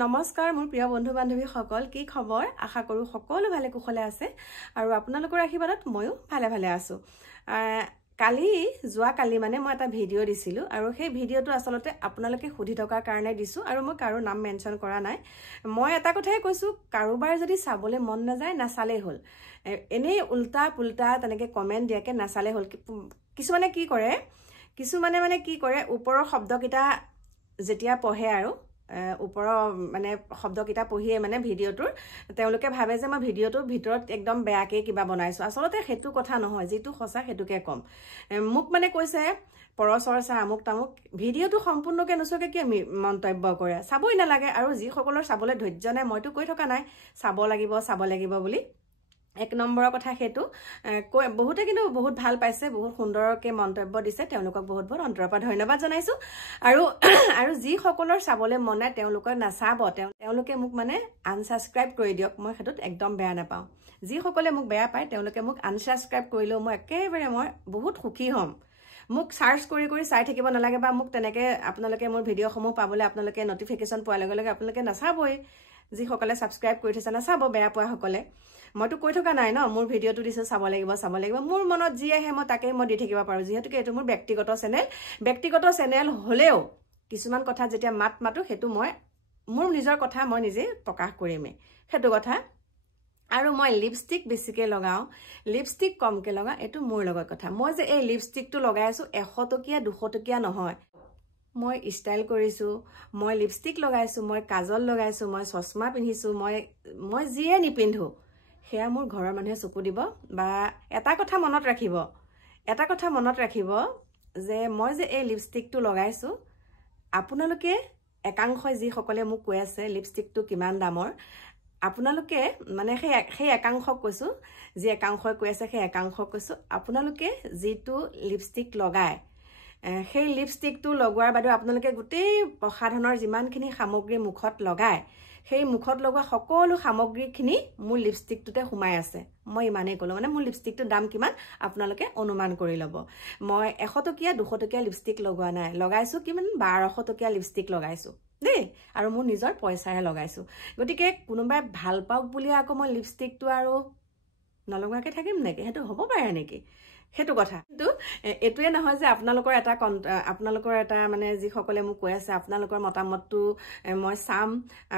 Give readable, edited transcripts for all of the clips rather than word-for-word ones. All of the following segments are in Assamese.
নমস্কাৰ মোৰ প্ৰিয় বন্ধু বান্ধৱী সকল কি খবৰ আশা কৰো সকলো ভালে কুশলে আছে আৰু আপোনালোকৰ আশীৰ্বাদত ময়ো ভালে ভালে আছো যোৱা কালি মানে মই এটা ভিডিঅ' দিছিলো আৰু সেই ভিডিঅ'টো আসলতে আপোনালোকে সুধি থকাৰ কাৰণে দিছো আৰু মই কাৰো নাম মেনশন কৰা নাই মই এটা কথাই কৈছো কাৰোবাৰ যদি চাবলৈ মন নাযায় নাচালেই হ'ল এনেই উল্টা পুল্টা তেনেকে কমেন্ট দিয়াকে নাচালেই হ'ল কিছুমানে কি কৰে ওপৰৰ শব্দকিটা যেতিয়া পঢ়ে আৰু ওপৰৰ মানে শব্দকিটা পঢ়িয়ে মানে ভিডিঅ'টোৰ তেওঁলোকে ভাবে যে মই ভিডিঅ'টোৰ ভিতৰত একদম বেয়াকে কিবা বনাইছো আসলতে হেতু কথা নহয় যেটো সঁচা হেতুকে কম মোক মানে কৈছে পৰচৰ্চা আমুক তামুক ভিডিঅ'টো সম্পূৰ্ণকে নচকে কি মন্তব্য কৰে চাবই নালাগে আৰু যি সকলৰ চাবলৈ ধৈৰ্য নাই মইতো কৈ থকা নাই চাব লাগিব বুলি এক নম্বৰৰ কথা হেতু বহুতে কিন্তু বহুত ভাল পাইছে বহুত সুন্দৰকে মন্তব্য দিছে তেওঁলোকক বহুত বহুত অন্তৰৰ পৰা ধন্যবাদ জনাইছো আৰু যি সকলৰ চাবলৈ মন নাই তেওঁলোকক নাচাব তেওঁলোকে মোক মানে আনসাবস্ক্ৰাইব কৰি দিয়ক মই হেতুত একদম বেয়া নাপাওঁ যি সকলে মোক বেয়া পায় তেওঁলোকে মোক আনসাবস্ক্ৰাইব কৰিলেও মই একেবাৰে মই বহুত সুখী হ'ম মোক সাৰ্চ কৰি চাই থাকিব নালাগে বা মোক তেনেকে আপোনালোকে মোৰ ভিডিঅ'সমূহ পাবলৈ আপোনালোকে নটিফিকেশন পোৱাৰ লগে লগে আপোনালোকে নাচাবই যি সকলে সাবস্ক্ৰাইব কৰি থৈছে নাচাব বেয়া পোৱা সকলে মইতো কৈ থকা নাই ন মোৰ ভিডিঅ'টো দিছো চাব লাগিব মোৰ মনত যি আহে মই তাকে মই দি থাকিব পাৰো যেহেতুকে এটো মোৰ ব্যক্তিগত চেনেল হলেও কিছুমান কথা যেতিয়া মাতো হেতু মই মোৰ নিজৰ কথা মই নিজে প্ৰকাশ কৰিমে হেতু কথা আৰু মই লিপষ্টিক বেছিকে লগাও লিপষ্টিক কমকে লগা এটো মোৰ লগত কথা মই যে এই লিপষ্টিকটো লগাই আছো 100 টকীয়া 200 টকীয়া নহয় মই ষ্টাইল কৰিছো মই লিপষ্টিক লগাইছো মই কাজল লগাইছো মই চশমা পিন্ধিছো মই জিয়ে নিপিন্ধো হেয়া মোৰ ঘৰৰ মানুহে চকু দিব বা এটা কথা মনত ৰাখিব যে মই যে এই লিপষ্টিকটো লগাইছো আপোনালোকে একাংশই যি সকলে মোক কৈ আছে লিপষ্টিকটো কিমান দামৰ আপোনালোকে মানে সেই একাংশক কৈছো যি একাংশই কৈ আছে সেই একাংশক কৈছো আপোনালোকে যিটো লিপষ্টিক লগায় সেই লিপষ্টিকটো লগোৱাৰ বাদে আপোনালোকে গোটেই প্ৰসাধনৰ যিমানখিনি সামগ্ৰী মুখত লগায় সেই মুখত লগোৱা সকলো সামগ্ৰীখিনি মোৰ লিপষ্টিকটোতে সোমাই আছে মই ইমানেই কলো মানে মোৰ লিপষ্টিকটোৰ দাম কিমান আপোনালোকে অনুমান কৰি লব মই 100 টকীয়া 200 টকীয়া লিপষ্টিক লগোৱা নাই লগাইছো কিমান 1200 টকীয়া লিপষ্টিক লগাইছো দেই আৰু মোৰ নিজৰ পইচাৰে লগাইছো গতিকে কোনোবাই ভাল পাওক বুলি আকৌ মই লিপষ্টিকটো আৰু নলগাকে থাকিম নেকি হেতু হ'ব পাৰে নেকি হেতু কথা কিন্তু এটোৱে নহয় যে আপোনালোকৰ এটা মানে যি সকলে মোক কৈ আছে আপোনালোকৰ মতামতটো মই চাম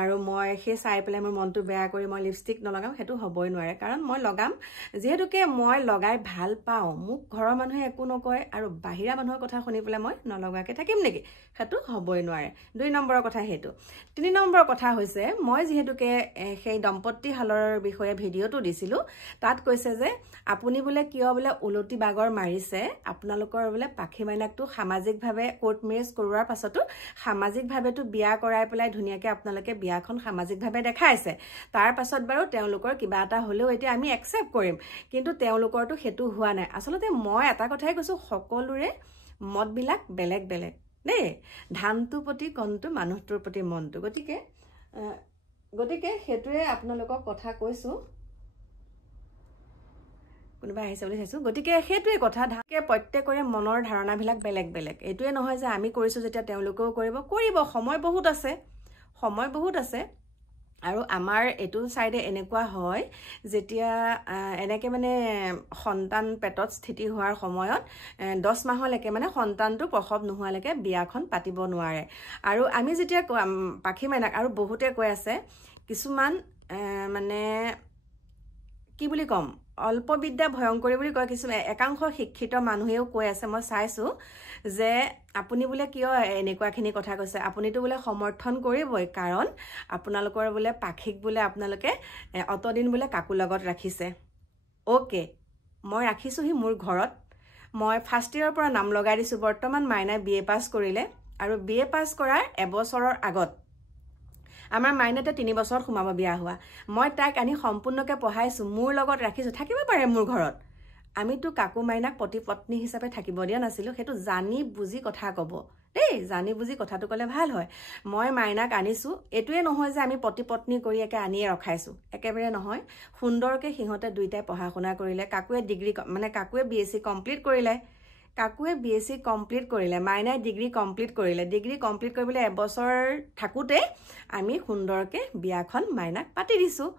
আৰু মই সেই চাই পেলাই মোৰ মনটো বেয়া কৰি মই লিপষ্টিক নলগাম হেতু হ'বই নোৱাৰে কাৰণ মই লগাম যেহেতুকে মই লগাই ভাল পাওঁ মোক ঘৰৰ মানুহে একো নকয় আৰু বাহিৰা মানুহৰ কথা শুনি পেলাই মই নলগাকে থাকিম নেকি হেতু হ'বই নোৱাৰে 2 নম্বৰৰ কথা হেতু 3 নম্বৰৰ কথা হৈছে মই যেহেতুকে সেই দম্পতি হালৰ বিষয়ে ভিডিঅ'টো দিছিলো তাত কৈছে যে আপুনি বোলে কিয় বোলে উলটি বাগৰ মাৰিছে আপোনালোকৰ বোলে পাখি মাইনাকটো সামাজিকভাৱে কোৰ্ট মেৰেজ কৰোৱাৰ পাছতো সামাজিকভাৱেটো বিয়া কৰাই পেলাই ধুনিয়াকে আপোনালোকে বিয়াখন সামাজিকভাৱে দেখাইছে তাৰ পাছত বাৰু তেওঁলোকৰ কিবা এটা হলেও এতিয়া আমি একচেপ্ট কৰিম কিন্তু তেওঁলোকৰটো হেতু হোৱা নাই আসলতে মই এটা কথাই কৈছো সকলোৰে মতবিলাক বেলেগ দেই ধানটো প্ৰতি কণটো মানুহটোৰ প্ৰতি মনটো গতিকে হেতুৱে আপোনালোকক কথা কৈছো কোনোবা আহিছে বুলি চাইছো গতিকে হেতুৱে কথা ধাকে প্ৰত্যেকৰে মনৰ ধাৰণাবিলাক বেলেগ এটোৱে নহয় যে আমি কৰিছো যেতিয়া তেওঁলোকেও কৰিব সময় বহুত আছে আৰু আমাৰ এটো সাইডে এনেকুৱা হয় যেতিয়া এনেকে মানে সন্তান পেটত স্থিতি হোৱাৰ সময়ত 10 মাহলৈকে মানে সন্তানটো প্ৰসৱ নোহোৱালৈকে বিয়াখন পাতিব নোৱাৰে আৰু আমি যেতিয়া পাখি মাইনাক আৰু বহুতে কৈ আছে কিছুমান মানে কি বুলি কম অল্পবিদ্যা ভয়ংকৰী বুলি কয় কিছু একাংশ শিক্ষিত মানুহেও কৈ আছে মই চাইছো যে আপুনি বোলে কিয় এনেকুৱাখিনি কথা কৈছে আপুনিতো বোলে সমৰ্থন কৰিবই কাৰণ আপোনালোকৰ বোলে পাখিক বোলে আপোনালোকে অতদিন বোলে কাকু লগত ৰাখিছে ওকে মই ৰাখিছোহি মোৰ ঘৰত মই ফাৰ্ষ্ট ইয়াৰৰ পৰা নাম লগাই দিছো বৰ্তমান মাইনাই বিএ পাছ কৰিলে আৰু বিএ পাছ কৰাৰ এবছৰৰ আগত আমাৰ মাইনাতে 3 বছৰ সোমাব বিয়া হোৱা মই তাইক আনি সম্পূৰ্ণকে পঢ়াইছো মোৰ লগত ৰাখিছো থাকিব পাৰে মোৰ ঘৰত আমিতো কাকু মাইনাক পত্নী হিচাপে থাকিব দিয়া নাছিলো হেতু জানি বুজি কথা কব দেই জানি বুজি কথাটো কলে ভাল হয় মই মাইনাক আনিছো এটোৱে নহয় যে আমি পত্নী কৰি একে আনিয়ে ৰখাইছো একেবাৰে নহয় সুন্দৰকে সিহঁতে দুইটাই পঢ়া শুনা কৰিলে কাকুৱে ডিগ্ৰী মানে কাকুৱে বিএসসি কমপ্লিট কৰিলে কাকুৱে BSc কমপ্লিট কৰিলে, মাইনাই ডিগ্ৰী কমপ্লিট কৰিলে। ডিগ্ৰী কমপ্লিট কৰিবলৈ এবছৰ থাকোঁতে আমি সুন্দৰকৈ বিয়াখন মাইনাক পাতি দিছোঁ।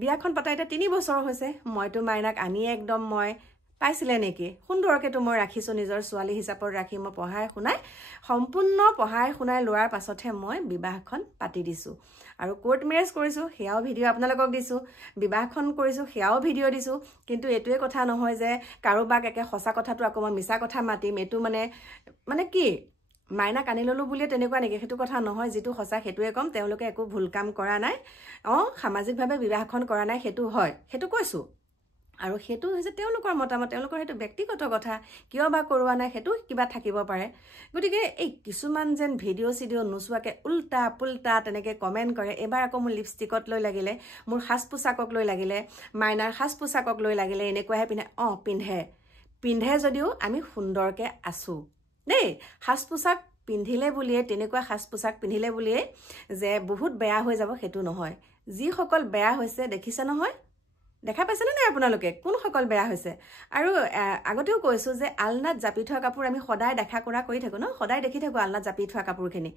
বিয়াখন পতা এতিয়া 3 বছৰ হৈছে। মইতো মাইনাক আনি একদম মই পাইছিলে নেকি সুন্দৰকৈতো মই ৰাখিছোঁ, নিজৰ ছোৱালী হিচাপত ৰাখি মই পঢ়াই শুনাই সম্পূৰ্ণ পঢ়াই শুনাই লোৱাৰ পাছতহে মই বিবাহখন পাতি দিছোঁ। আৰু কোৰ্ট মেৰেজ কৰিছোঁ, সেয়াও ভিডিঅ' আপোনালোকক দিছোঁ। বিবাহখন কৰিছোঁ, সেয়াও ভিডিঅ' দিছোঁ। কিন্তু এইটোৱে কথা নহয় যে কাৰোবাক একে সঁচা কথাটো আকৌ মই মিছা কথা মাতিম। এইটো মানে কি মাইনাক আনি ল'লোঁ বুলিয়ে তেনেকুৱা নেকি? সেইটো কথা নহয়। যিটো সঁচা সেইটোৱে ক'ম। তেওঁলোকে একো ভুল কাম কৰা নাই। সামাজিকভাৱে বিবাহখন কৰা নাই, সেইটো হয়, সেইটো কৈছোঁ। আৰু সেইটো হৈছে তেওঁলোকৰ মতামত, তেওঁলোকৰ সেইটো ব্যক্তিগত কথা। কিয় বা কৰোৱা নাই সেইটো কিবা থাকিব পাৰে। গতিকে এই কিছুমান যেন ভিডিঅ' নোচোৱাকৈ উল্টা পুল্টা তেনেকৈ কমেণ্ট কৰে। এবাৰ আকৌ মোৰ লিপষ্টিকত লৈ লাগিলে, মোৰ সাজ পোছাকক লৈ লাগিলে, মাইনাৰ সাজ পোছাকক লৈ লাগিলে, এনেকুৱাহে পিন্ধে। পিন্ধে যদিও আমি সুন্দৰকৈ আছোঁ দেই। সাজ পোছাক পিন্ধিলে বুলিয়ে, তেনেকুৱা সাজ পোছাক পিন্ধিলে বুলিয়ে যে বহুত বেয়া হৈ যাব সেইটো নহয়। যিসকল বেয়া হৈছে দেখিছে নহয়, দেখা পাইছেনে নাই আপোনালোকে কোনসকল বেয়া হৈছে? আৰু আগতেও কৈছোঁ যে আলনাত জাপি থোৱা কাপোৰ আমি সদায় দেখা কৰা কৰি থাকোঁ ন, সদায় দেখি থাকোঁ আলনাত জাপি থোৱা কাপোৰখিনি,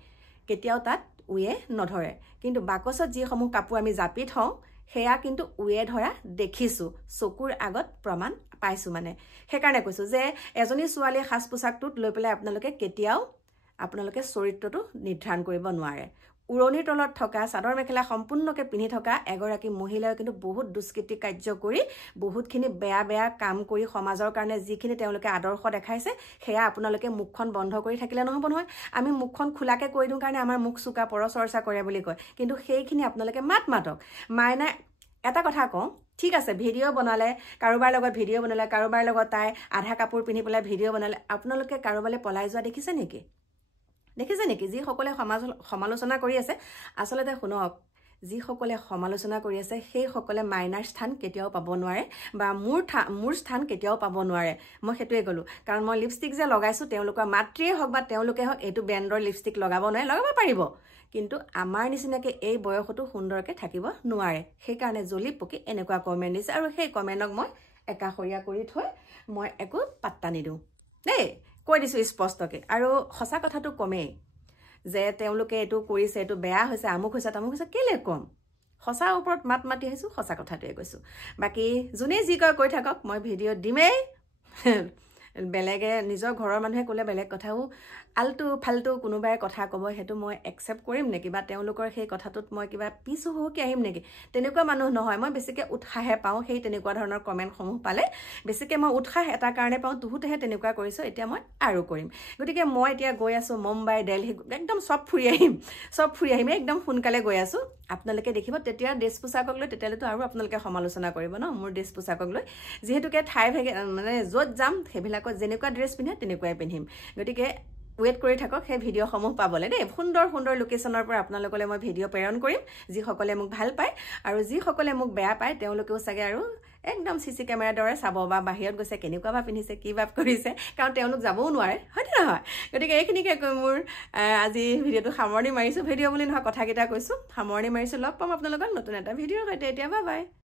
কেতিয়াও তাত উয়ে নধৰে। কিন্তু বাকচত যিসমূহ কাপোৰ আমি জাপি থওঁ সেয়া কিন্তু উয়ে ধৰা দেখিছোঁ, চকুৰ আগত প্ৰমাণ পাইছোঁ। সেইকাৰণে কৈছোঁ যে এজনী ছোৱালীয়ে সাজ পোছাকটোত লৈ পেলাই আপোনালোকে চৰিত্ৰটো নিৰ্ধাৰণ কৰিব নোৱাৰে। উৰণিৰ তলত থকা চাদৰ মেখেলা সম্পূৰ্ণকৈ পিন্ধি থকা এগৰাকী মহিলাই কিন্তু বহুত দুষ্কৃতি কাৰ্য কৰি, বহুতখিনি বেয়া কাম কৰি সমাজৰ কাৰণে যিখিনি তেওঁলোকে আদৰ্শ দেখাইছে সেয়া আপোনালোকে মুখখন বন্ধ কৰি থাকিলে নহ'ব নহয়। আমি মুখখন খোলাকৈ কৈ দিওঁ কাৰণে আমাৰ মুখ চোকা পৰচৰ্চা কৰে বুলি কয়। কিন্তু সেইখিনি আপোনালোকে মাতক। মাইনাই এটা কথা কওঁ, ঠিক আছে ভিডিঅ' বনালে, কাৰোবাৰ লগত ভিডিঅ' বনালে, কাৰোবাৰ লগত তাই আধা কাপোৰ পিন্ধি পেলাই ভিডিঅ' বনালে, আপোনালোকে কাৰোবালৈ পলাই যোৱা দেখিছে নেকি? যিসকলে সমালোচনা কৰি আছে, আচলতে শুনক, যিসকলে সমালোচনা কৰি আছে সেইসকলে মাইনাৰ স্থান কেতিয়াও পাব নোৱাৰে বা মোৰ স্থান কেতিয়াও পাব নোৱাৰে। মই সেইটোৱে ক'লোঁ। কাৰণ মই লিপষ্টিক যে লগাইছোঁ, তেওঁলোকৰ মাতৃয়ে হওক বা তেওঁলোকে হওক এইটো ব্ৰেণ্ডৰ লিপষ্টিক লগাব নোৱাৰে, লগাব পাৰিব। কিন্তু আমাৰ নিচিনাকৈ এই বয়সতো সুন্দৰকৈ থাকিব নোৱাৰে। সেইকাৰণে জ্বলি পকি এনেকুৱা কমেণ্ট দিছে। আৰু সেই কমেণ্টক মই একাষৰীয়া কৰি থৈ মই একো পাত্তা নিদিওঁ দেই, কৈ দিছোঁ স্পষ্টকৈ। আৰু সঁচা কথাটো কমেই যে তেওঁলোকে এইটো কৰিছে, এইটো বেয়া হৈছে, আমুক হৈছে তামুক হৈছে, কেলৈ ক'ম? সঁচাৰ ওপৰত মাতি আহিছোঁ, সঁচা কথাটোৱে কৈছোঁ। বাকী যোনে যি কয় কৈ থাকক, মই ভিডিঅ' দিমেই। বেলেগে নিজৰ ঘৰৰ মানুহে ক'লে বেলেগ কথাও, আল্টু ফাল্টু কোনোবাই কথা ক'ব, সেইটো মই একচেপ্ট কৰিম নেকি? বা তেওঁলোকৰ সেই কথাটোত মই কিবা পিছ হুহুকি আহিম নেকি? তেনেকুৱা মানুহ নহয়। মই বেছিকৈ উৎসাহে পাওঁ সেই তেনেকুৱা ধৰণৰ কমেণ্টসমূহ পালে। বেছিকৈ মই উৎসাহ এটা কাৰণে পাওঁ, তুহুতেহে তেনেকুৱা কৰিছোঁ, এতিয়া মই আৰু কৰিম। গতিকে মই এতিয়া গৈ আছোঁ মুম্বাই, দেলহি, একদম চব ফুৰি আহিম, একদম সোনকালে গৈ আছোঁ। আপোনালোকে দেখিব তেতিয়া ড্ৰেছ পোছাকক লৈ, তেতিয়ালৈতো আৰু আপোনালোকে সমালোচনা কৰিব ন মোৰ ড্ৰেছ পোছাকক লৈ। যিহেতুকে ঠাই য'ত যাম সেইবিলাকত যেনেকুৱা ড্ৰেছ পিন্ধে তেনেকুৱাই পিন্ধিম। গতিকে ৱেইট কৰি থাকক সেই ভিডিঅ'সমূহ পাবলৈ দেই। সুন্দৰ লোকেশ্যনৰ পৰা আপোনালোকলৈ মই ভিডিঅ' প্ৰেৰণ কৰিম, যিসকলে মোক ভাল পায়। আৰু যিসকলে মোক বেয়া পায় তেওঁলোকেও চাগে আৰু একদম CC কেমেৰাৰ দৰে চাব, বা বাহিৰত গৈছে কেনেকুৱা বা পিন্ধিছে, কি বা কৰিছে, কাৰণ তেওঁলোক যাবও নোৱাৰে, হয়নে নহয়? গতিকে এইখিনিকে কৈ মোৰ আজি ভিডিঅ'টো সামৰণি মাৰিছোঁ। ভিডিঅ' বুলি নহয়, কথাকেইটা কৈছোঁ, সামৰণি মাৰিছোঁ। লগ পাম আপোনালোকক নতুন এটা ভিডিঅ'ৰ সৈতে। এতিয়া বাই বাই।